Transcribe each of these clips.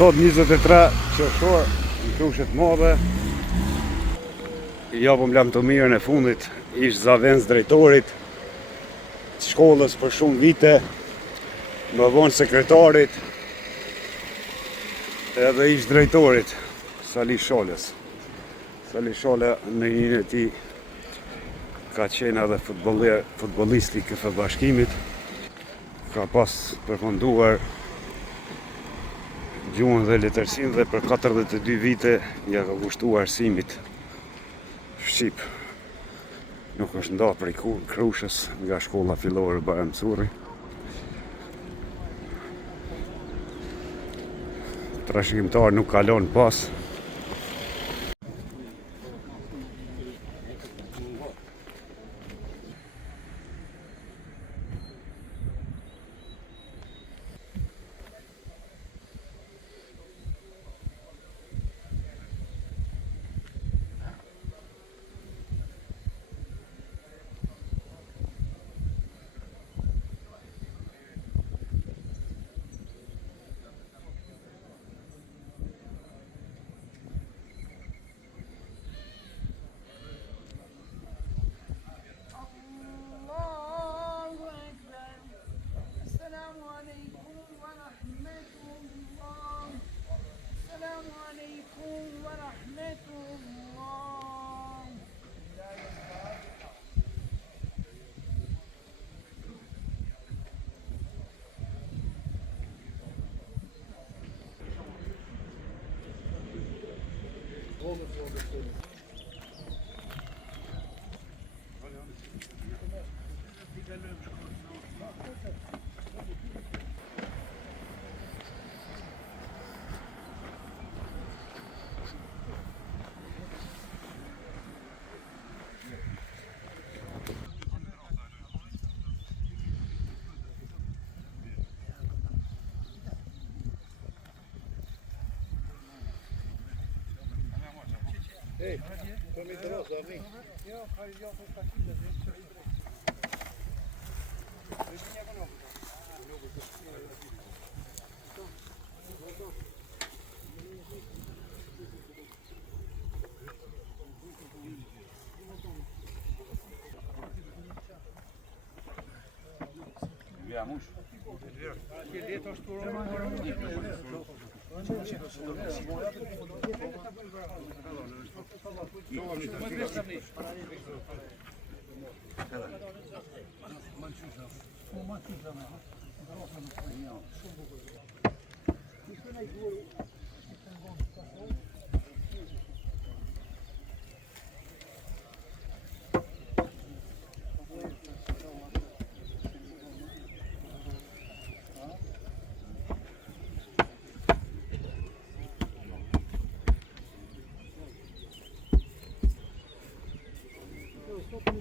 Sot 23 qershor, në Krushet Madhe. Japëm lam të mirën e fundit, ish zavendës drejtorit të shkollës për shumë vite, më vonë sekretarit, edhe ish drejtorit Sali Sholës. Sali Shola në njën e ti ka qenë edhe futbollisti i KF Bashkimit, ka pas përfunduar gjuhën dhe letërsinë dhe për 42 vite ja ka kushtuar arsimit shqip. Nuk është nda prej Krushës nga shkolla fillore Bajram Curri. Trashëgimtar nuk kalon pas. Hey, kom inte loss av mig. Ja, jag får takta det.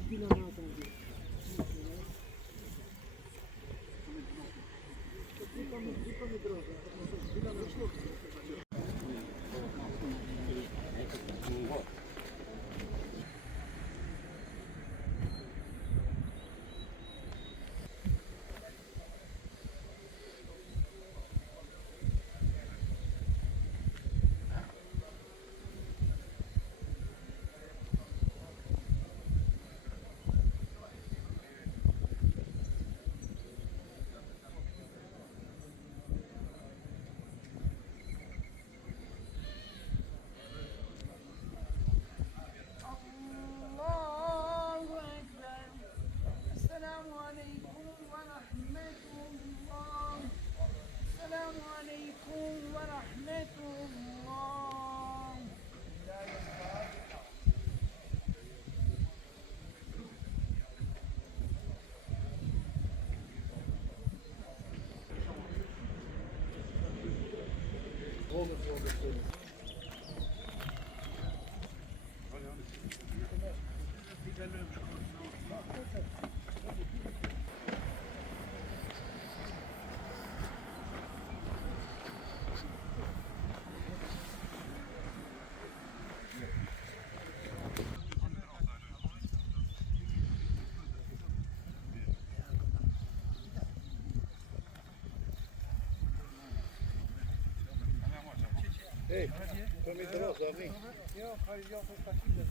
Vediamo. Hey, kom inte loss av mig. Ja, jag får ta till det.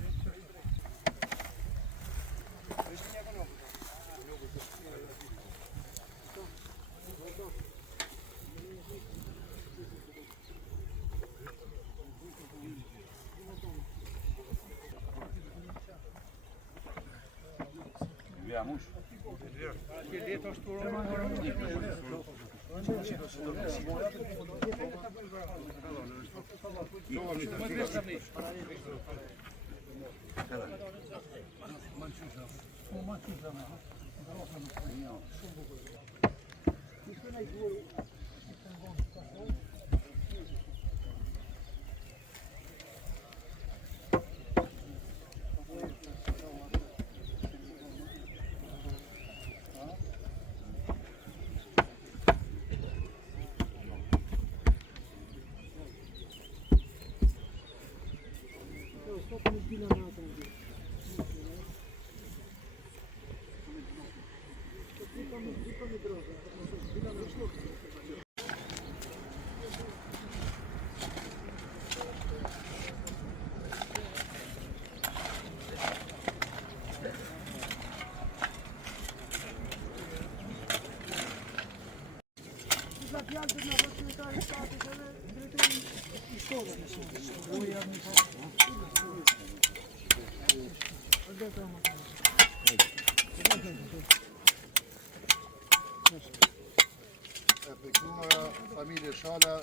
Familje Shala,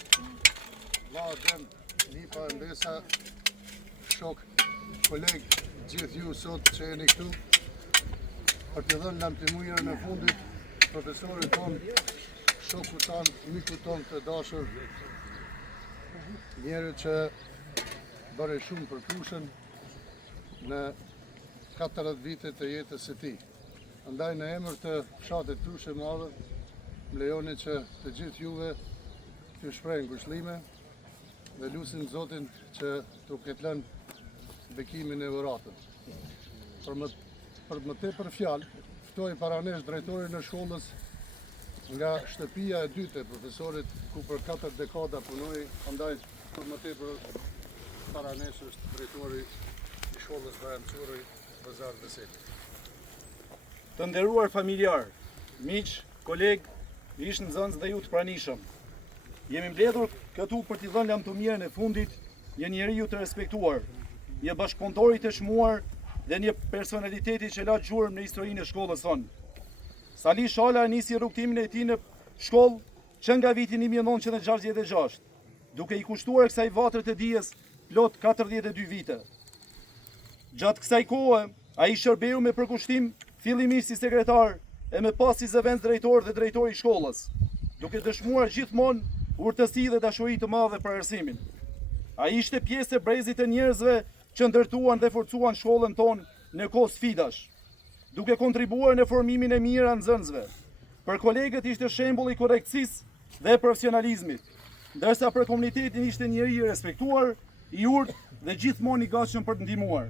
vladën, Nipa, Mbesa, shok, koleg, gjithë ju sot që jeni këtu, për të dhënë lamtimujën e fundit, profesorit ton, shoku ton, miku ton të dashur, njeri që bëre shumë për Krushën në 40 vite të jetës së tij. Andaj në emër të fshatit Krushë Madhe, më lejoni që të gjithë juve t'ju shpreh ngushëllime dhe lutim Zotin që t'u ketë lënë bekimin e uratën. Për më tepër fjalë, ftoj para nesh drejtorin e shkollës nga shtëpia e dytë e profesorit ku për 4 dekada punoi, andaj për më tepër para nesh është drejtori i shkollës Bajançuri, Bazar Beseti. Të nderuar familjar, miq, koleg, ish nxënës dhe ju të pranishëm. Jemi mbledhur këtu për t'i dhënë lamtumjerën e fundit një njeriu të respektuar, një bashkëpunëtori të çmuar dhe një personaliteti që la gjurmë në historinë e shkollës tonë. Sali Shala nisi rrugtimin e tij në shkollë që nga viti 1966, duke i kushtuar kësaj vatre të dijes plot 42 vite. Gjatë kësaj kohe, ai shërbeu me përkushtim fillimisht si sekretar e me pas si zëvendës drejtor dhe drejtori i shkollës, duke dëshmuar gjithmonë urtësi dhe dashuri të madhe për arsimin. Ai ishte pjesë e brezit e njerëzve që ndërtuan dhe forcuan shkollën tonë në kohë sfidash, duke kontribuar në formimin e mirë të nxënësve. Për kolegët ishte shembull i korrektësisë dhe profesionalizmit, ndërsa për komunitetin ishte njeri i respektuar, i urtë dhe gjithmonë i gatshëm për të ndihmuar.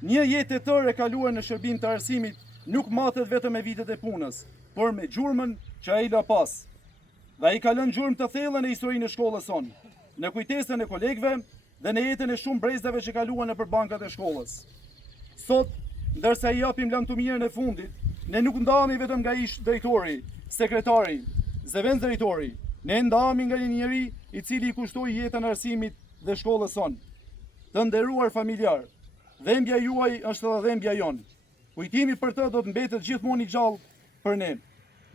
Një jetë e tërë e kaluar në shërbim të arsimit nuk matet vetëm me vitet e punës, por me gjurmën që ai la pas. Dhe ai ka lënë gjurmë të thellë në historinë e shkollës sonë, në kujtesën e kolegëve dhe në jetën e shumë brezave që kaluan nëpër bankat e shkollës. Sot, ndërsa i japim lamtumjerën e fundit, ne nuk ndahemi vetëm nga ish drejtori, sekretari, zëvendës drejtori, ne ndahemi nga një njeri i cili i kushtoi jetën e arsimit dhe shkollës sonë. Të nderuar familjar, dhembja juaj është edhe dhembja jonë. Kujtimi për të do të mbetet gjithmonë i gjallë për ne.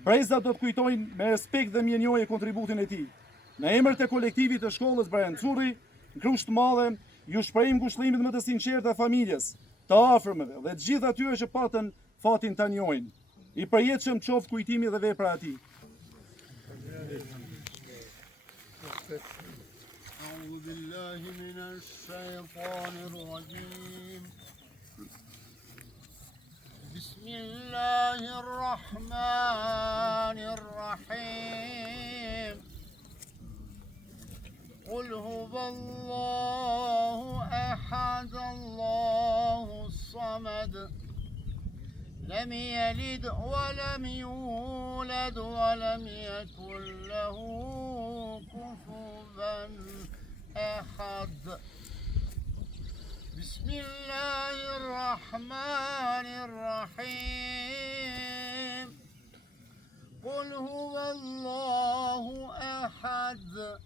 Brezat do të kujtojnë me respekt dhe mirënjohje kontributin e tij. Në emër të kolektivit të shkollës Bajançuri, në Krushë të Madhe, ju shprehim ngushëllimin më të sinqertë të familjes, të afërmëve dhe të gjithë atyre që patën fatin ta njohin. I përjetshëm qoftë kujtimi dhe vepra e tij. أعوذ بالله من الشيطان الرجيم بسم الله الرحمن الرحيم قل هو الله أحد الله الصمد لم يلد ولم يولد ولم يكن له كفوا أحد الرحمن الرحيم قل هو الله أحد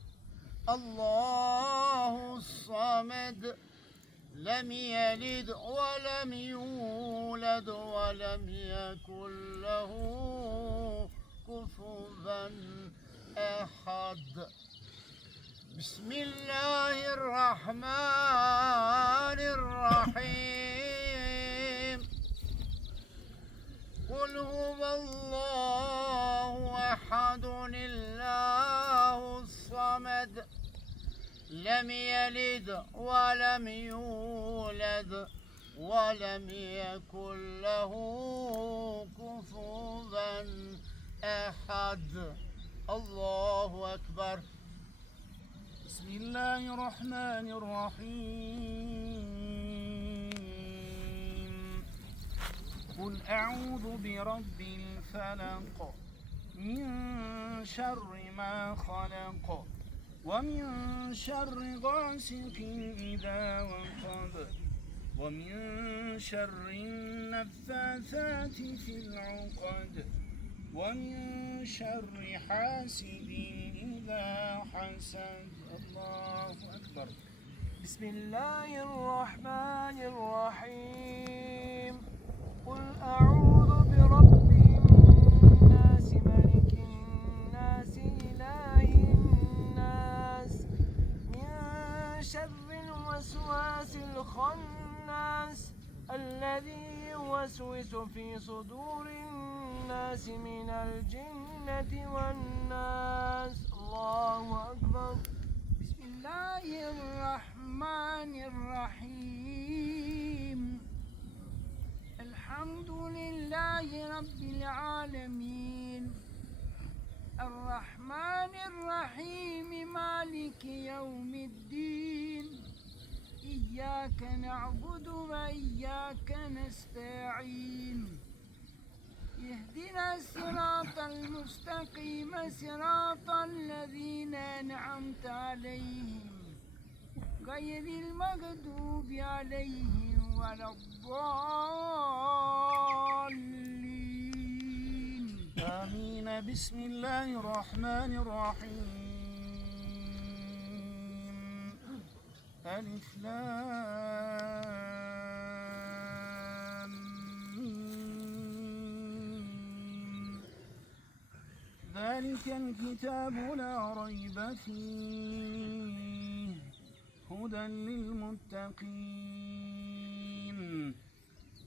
الله الصمد لم يلد ولم يولد ولم يكن له كفوا أحد بسم الله الرحمن الرحيم قل هو الله أحد الله الصمد لم يلد ولم يولد ولم يكن له كفوا أحد الله أكبر بسم الله الرحمن الرحيم قل أعوذ برب الفلق من شر ما خلق ومن شر غاسق إذا وقب ومن شر النفاثات في العقد ومن شر حاسد إذا حسد الله أكبر بسم الله الرحمن الرحيم قل أعوذ برب الناس ملك الناس إله الناس من شر الوسواس الخناس الذي يوسوس في صدور الناس من الجنة والناس الله أكبر بسم الله الرحمن الرحيم الحمد لله رب العالمين الرحمن الرحيم مالك يوم الدين إياك نعبد وإياك نستعين اهدنا الصراط المستقيم صراط الذين أنعمت عليهم غير المغضوب عليهم ولا الضالين آمين بسم الله الرحمن الرحيم ألف لام ميم ذلك الكتاب لا ريب فيه هدى للمتقين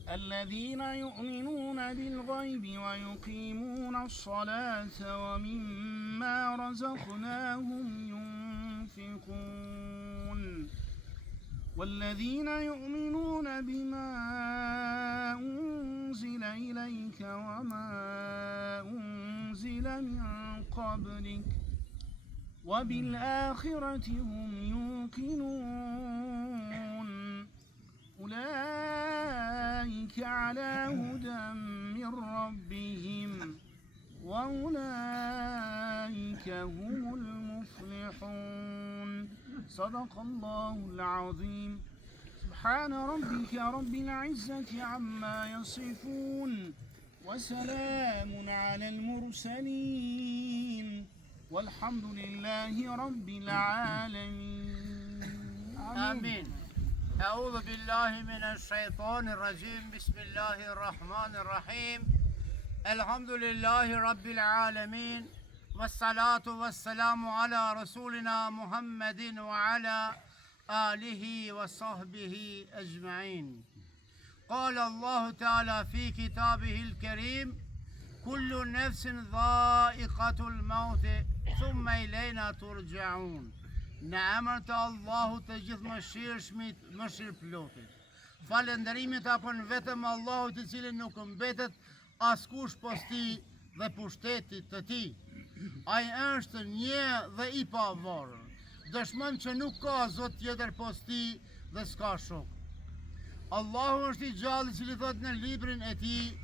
الذين يؤمنون بالغيب ويقيمون الصلاة ومما رزقناهم ينفقون والذين يؤمنون بما أنزل إليك وما أنزل من قبلك وبالآخرة هم يوقنون أولئك على هدى من ربهم وأولئك هم المفلحون صدق الله العظيم سبحان ربك رب العزة عما يصفون وسلام على المرسلين والحمد لله رب العالمين آمين أعوذ بالله من الشيطان الرجيم بسم الله الرحمن الرحيم الحمد لله رب العالمين والصلاة والسلام على رسولنا محمد وعلى آله وصحبه أجمعين قال الله تعالى في كتابه الكريم كل نفس ذائقة الموت ثم إلينا ترجعون Në emër të Allahut të gjithë mëshirshmit, mëshirëplotit. Falënderimet takon vetëm Allahut i cili nuk mbetet askush post tij dhe pushtetit të tij. Ai është një dhe i pavarur. Dëshmon që nuk ka zot tjetër post tij dhe s'ka shok. Allahu është i gjallë i cili thot në librin e tij,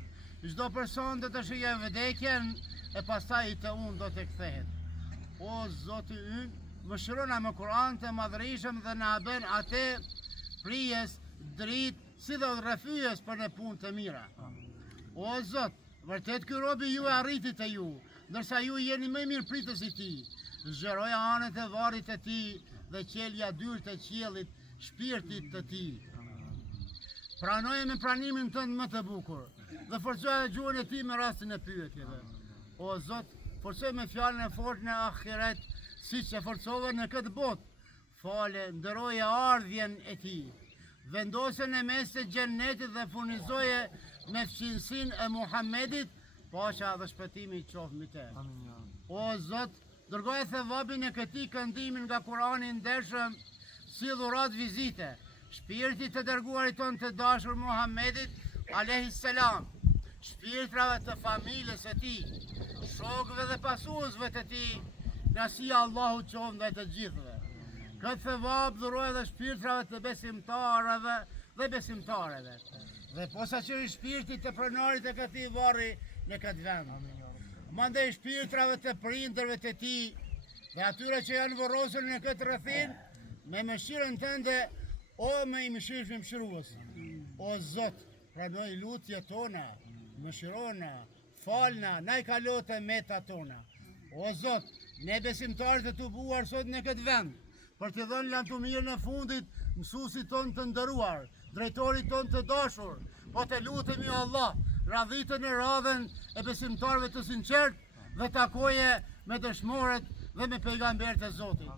çdo person do të shijë vdekjen e pastaj të unë do të kthehet. O Zoti ynë, mëshirona me Kur'an të madhërishëm dhe na bën atë prijes, dritë si dhe udhërrefyes për në punë të mira. O Zot, vërtet ky robi ju e arriti të ju, ndërsa ju jeni më mirë pritës i tij. Zgjeroja anët e varrit të tij dhe qelja dyrt e qiellit shpirtit të tij. Pranoje me pranimin tënd më të bukur dhe forcoja gjuhën e tij me rastin e pyetjeve. O Zot, forcoj me fjalën e fortë në ahiret, siç e forcove në këtë botë. Fale, ndëroje ardhjen e tij. Vendose në mes të xhennetit dhe furnizoje me fqinësinë e Muhammedit, paqja dhe shpëtimi qoftë mbi te. O Zot, dërgoje thevabin e këtij këndimin nga Kurani ndershëm, si dhurat vizite, shpirtit të dërguarit ton të dashur Muhammedit alayhis salam, shpirtrave të familjes së tij, shokëve dhe pasuesve të tij, ngasia Allahu qoftë ndaj të gjithëve. Këtë thevab dhuroje dhe shpirtrave të besimtarëve dhe besimtareve, dhe posaçëri shpirtit të pronarit të këtij varri në këtë vend. Mandej shpirtrave të prindërve të tij dhe atyre që janë varrosur në këtë rrethin, me mëshirën tënde, o me i mëshirshëm mëshirues. O Zot, pranoj lutjet tona, mëshirona, falna, na i kalo të metat tona. O Zot, ne besimtarët e tubuar sot në këtë vend, për të dhënë lan të mirë në fundit mësuesit ton të nderuar, drejtorit ton të dashur, po të lutemi Allah, radhite në radhen e besimtarëve të sinqert dhe takoje me dëshmorët dhe me pejgamberët e Zotit.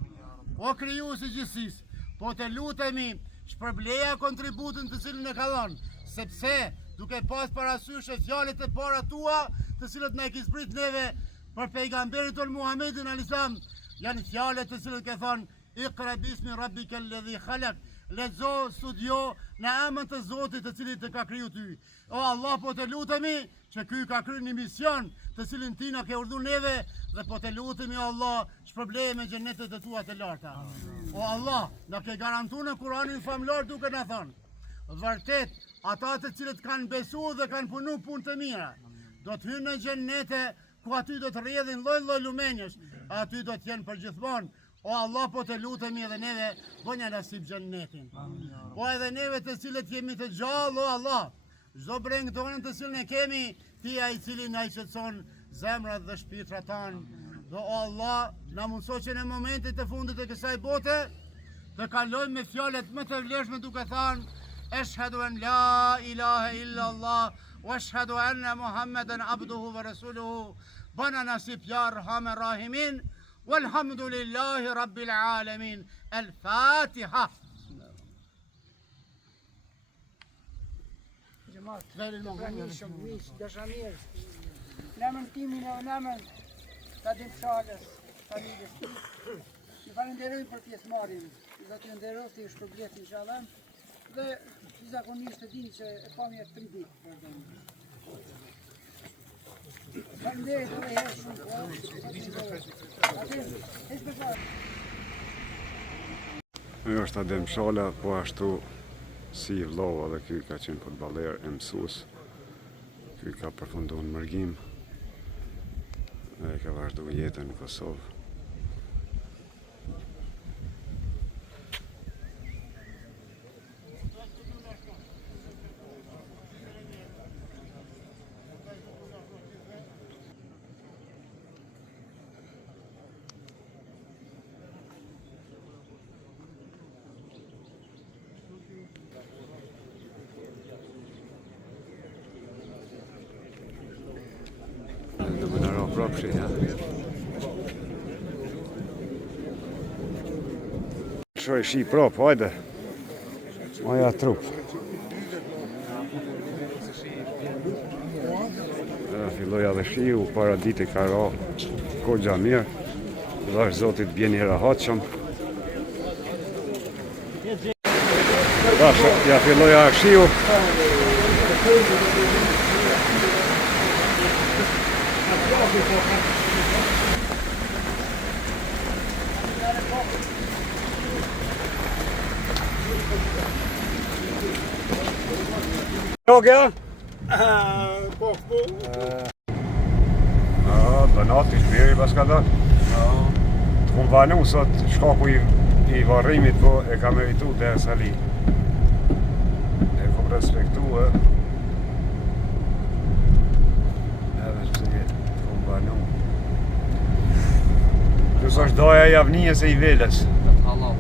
O krijuesi i gjithësisë, po të lutemi shpërbleja kontributin të cilin e ka dhënë, sepse duke pas parasysh fjalët e para tua, të cilët na e ke zbrit neve për pejgamberin ton Muhammedin alayhis salam, janë fjalët të cilët ke thënë Iqra bismi rabbika alladhi khalaq. Lexo, studio në emrin të Zotit të cili të ka kriju ty. O Allah, po të lutemi që ky ka kryer një mision të cilin ti na ke urdhëruar neve dhe po të lutemi o Allah, shpërbleje me xhenetet e tua të larta. O Allah, na ke garantuar në Kur'anin famlar duke na thënë, vërtet ata të cilët kanë besuar dhe kanë punuar punë të mira, do të hyjnë në xhenete ku aty do të rrjedhin lloj-lloj lumenjësh, aty do të jenë përgjithmonë. O Allah, po të lutemi edhe neve, bënja nasip xhennetin. Po edhe neve të cilët jemi të gjallë, o Allah, çdo breng tonë të cilën e kemi, ti ai i cili na i shqetëson zemrat dhe shpirtrat tanë. Dhe o Allah, na mundëso që në momentet e fundit të kësaj bote, të kalojmë me fjalët më të vlefshme duke thënë, Ashhadu an la ilaha illa Allah, wa ashhadu anna Muhammeden abduhu wa rasuluhu. Bana nasip ya Arhamer Rahimin. Walhamdulillahi Rabbil Alamin. El-Fatiha. Gjemat, pranishëm, miq, dashamirë, në emrin timin e në emrin të Adim Shalës, familjes tij, ju falenderoj për pjesëmarrjen. Zoti ju nderojë, ju shpërblet inshallah. Dhe zakonisht e dini që e pamja 3 ditë për dhënë. Falenderoj edhe herë shumë. Ajo është Adem Shala, po ashtu si i vllau edhe ky ka qenë futboller e mësues. Ky ka përfunduar në mërgim dhe ka vazhduar jetën në Kosovë. Propri, ja. Shoj shi prop, hajde. Moja trup. Filloj edhe shiu, para dite ka ra kogja mirë. Dhash Zotit bjeni rahatshëm. Dhash, ja filloja shiu. Yoga? Donati shpiri pas ka dalë. Të kom vanu sot shkaku i varrimit, po e ka meritu dhe Sali. respektue edhe pse kom banu. Plus është doja javnijës e i veles. Allah.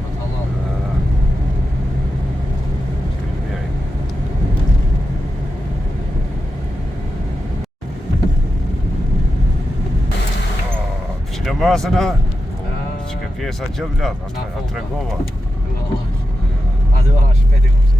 Që masëna, që ke pjesa gjëmlat, atë tregova. A do shpejt e